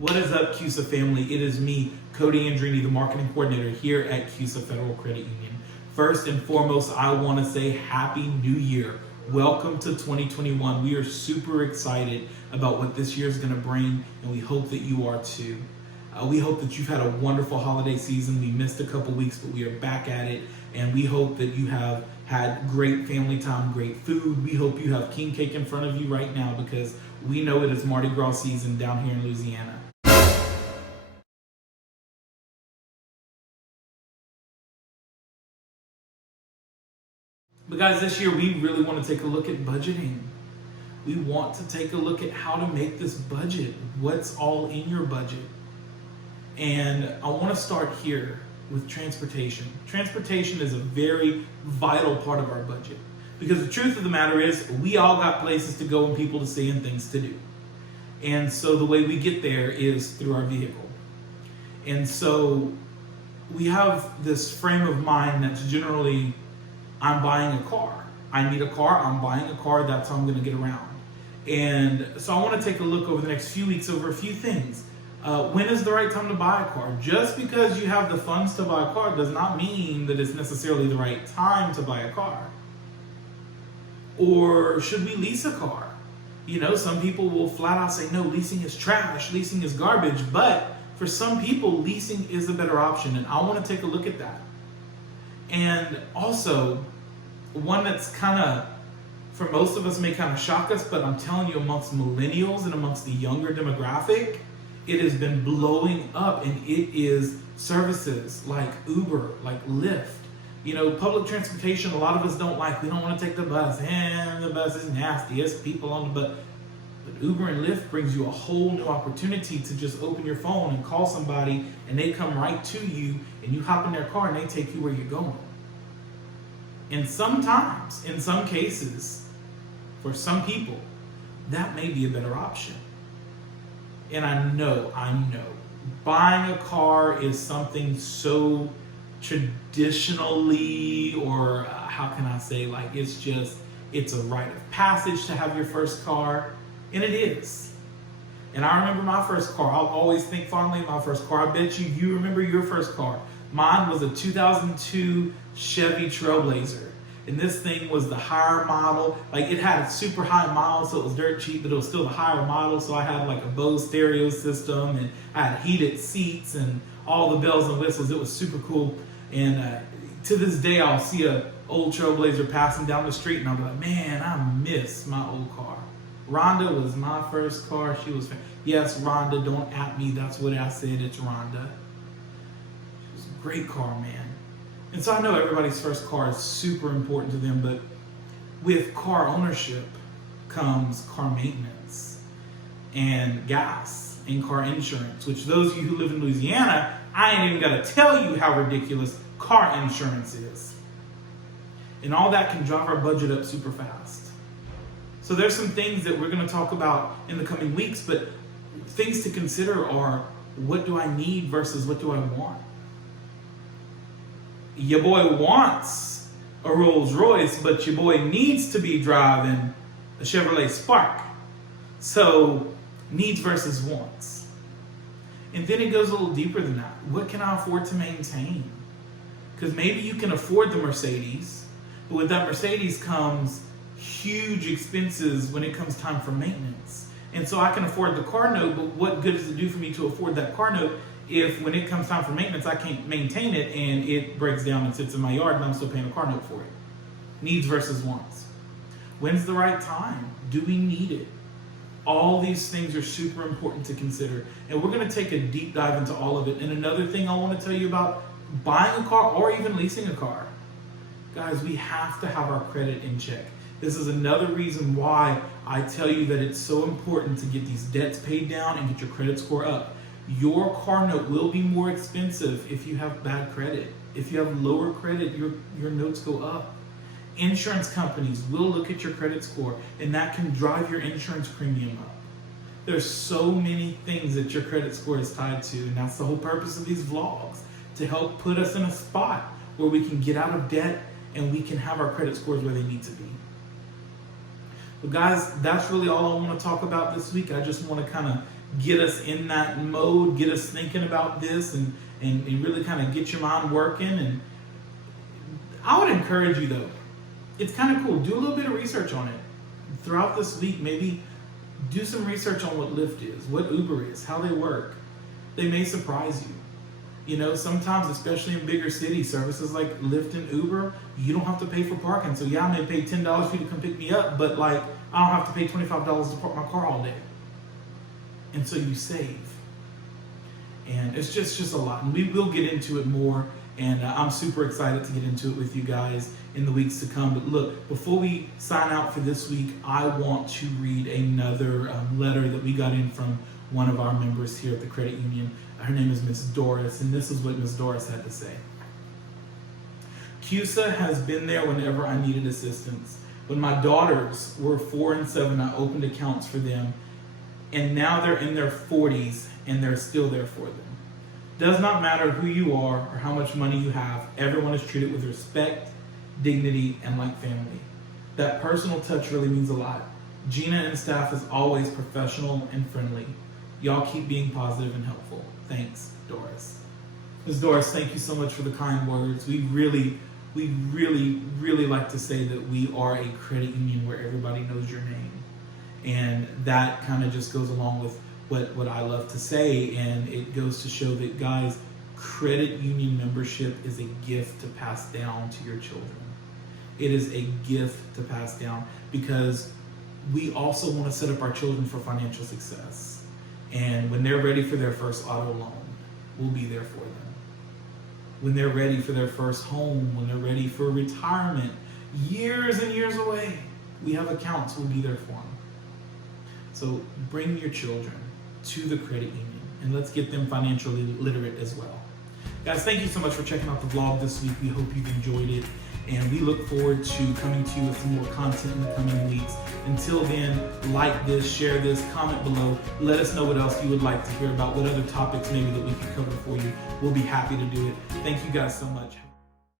What is up, CUSA family? It is me, Cody Andrini, the marketing coordinator here at CUSA Federal Credit Union. First and foremost, I want to say Happy New Year. Welcome to 2021. We are super excited about what this year is going to bring, and we hope that you are too. We hope that you've had a wonderful holiday season. We missed a couple weeks, but we are back at it, and we hope that you have had great family time, great food. We hope you have king cake in front of you right now because we know it is Mardi Gras season down here in Louisiana. But guys, this year we really want to take a look at budgeting. We want to take a look at how to make this budget, what's all in your budget. And I want to start here with transportation. Transportation is a very vital part of our budget because the truth of the matter is we all got places to go and people to see and things to do. And so the way we get there is through our vehicle. And so we have this frame of mind that's generally, I'm buying a car. I need a car, I'm buying a car, that's how I'm gonna get around. And so I wanna take a look over the next few weeks over a few things. When is the right time to buy a car? Just because you have the funds to buy a car does not mean that it's necessarily the right time to buy a car. Or should we lease a car? You know, some people will flat out say, no, leasing is trash, leasing is garbage, but for some people, leasing is a better option, and I wanna take a look at that. And also, one that's kind of, for most of us may kind of shock us, but I'm telling you, amongst millennials and amongst the younger demographic, it has been blowing up, and it is services like Uber, like Lyft. You know, public transportation, a lot of us don't like. We don't want to take the bus, and the bus is nasty, it's people on the bus. But Uber and Lyft brings you a whole new opportunity to just open your phone and call somebody, and they come right to you, and you hop in their car, and they take you where you're going. And sometimes, in some cases, for some people, that may be a better option. And I know, buying a car is something so traditionally, or how can I say, like, it's a rite of passage to have your first car, and it is. And I remember my first car. I'll always think fondly of my first car. I bet you remember your first car. Mine was a 2002 Chevy Trailblazer. And this thing was the higher model. Like, it had a super high miles, so it was dirt cheap, but it was still the higher model. So I had like a Bose stereo system, and I had heated seats and all the bells and whistles. It was super cool. And to this day, I'll see an old Trailblazer passing down the street, and I'll be like, man, I miss my old car. Rhonda was my first car. She was, yes, Rhonda, don't at me. That's what I said. It's Rhonda. She was a great car, man. And so I know everybody's first car is super important to them, but with car ownership comes car maintenance and gas and car insurance, which those of you who live in Louisiana, I ain't even got to tell you how ridiculous car insurance is. And all that can drive our budget up super fast. So there's some things that we're going to talk about in the coming weeks, but things to consider are, what do I need versus what do I want? Your boy wants a Rolls Royce, but your boy needs to be driving a Chevrolet Spark. So needs versus wants. And then it goes a little deeper than that. What can I afford to maintain? Because maybe you can afford the Mercedes, but with that Mercedes comes huge expenses when it comes time for maintenance. And so I can afford the car note, but what good does it do for me to afford that car note if when it comes time for maintenance, I can't maintain it and it breaks down and sits in my yard and I'm still paying a car note for it? Needs versus wants. When's the right time? Do we need it? All these things are super important to consider. And we're going to take a deep dive into all of it. And another thing I want to tell you about buying a car or even leasing a car. Guys, we have to have our credit in check. This is another reason why I tell you that it's so important to get these debts paid down and get your credit score up. Your car note will be more expensive if you have bad credit. If you have lower credit, your notes go up. Insurance companies will look at your credit score, and that can drive your insurance premium up. There's so many things that your credit score is tied to, and that's the whole purpose of these vlogs, to help put us in a spot where we can get out of debt and we can have our credit scores where they need to be. But guys, that's really all I want to talk about this week. I just want to kind of get us in that mode, get us thinking about this, and really kind of get your mind working. And I would encourage you though, it's kind of cool. Do a little bit of research on it throughout this week. Maybe do some research on what Lyft is, what Uber is, how they work. They may surprise you. You know, sometimes, especially in bigger cities, services like Lyft and Uber, you don't have to pay for parking. So yeah, I may pay $10 for you to come pick me up, but like I don't have to pay $25 to park my car all day. And so you save. And it's just a lot. And we will get into it more. And I'm super excited to get into it with you guys in the weeks to come. But look, before we sign out for this week, I want to read another letter that we got in from one of our members here at the credit union. Her name is Miss Doris, and this is what Miss Doris had to say. CUSA has been there whenever I needed assistance. When my daughters were 4 and 7, I opened accounts for them, and now they're in their 40s, and they're still there for them. Does not matter who you are or how much money you have, everyone is treated with respect, dignity, and like family. That personal touch really means a lot. Gina and staff is always professional and friendly. Y'all keep being positive and helpful. Thanks, Doris. Ms. Doris, thank you so much for the kind words. We really like to say that we are a credit union where everybody knows your name. And that kind of just goes along with what I love to say, and it goes to show that, guys, credit union membership is a gift to pass down to your children. It is a gift to pass down because we also want to set up our children for financial success. And when they're ready for their first auto loan, we'll be there for them. When they're ready for their first home, when they're ready for retirement, years and years away, we have accounts, we'll be there for them. So bring your children to the credit union and let's get them financially literate as well. Guys, thank you so much for checking out the vlog this week. We hope you've enjoyed it, and we look forward to coming to you with some more content in the coming weeks. Until then, like this, share this, comment below. Let us know what else you would like to hear about, what other topics maybe that we could cover for you. We'll be happy to do it. Thank you guys so much.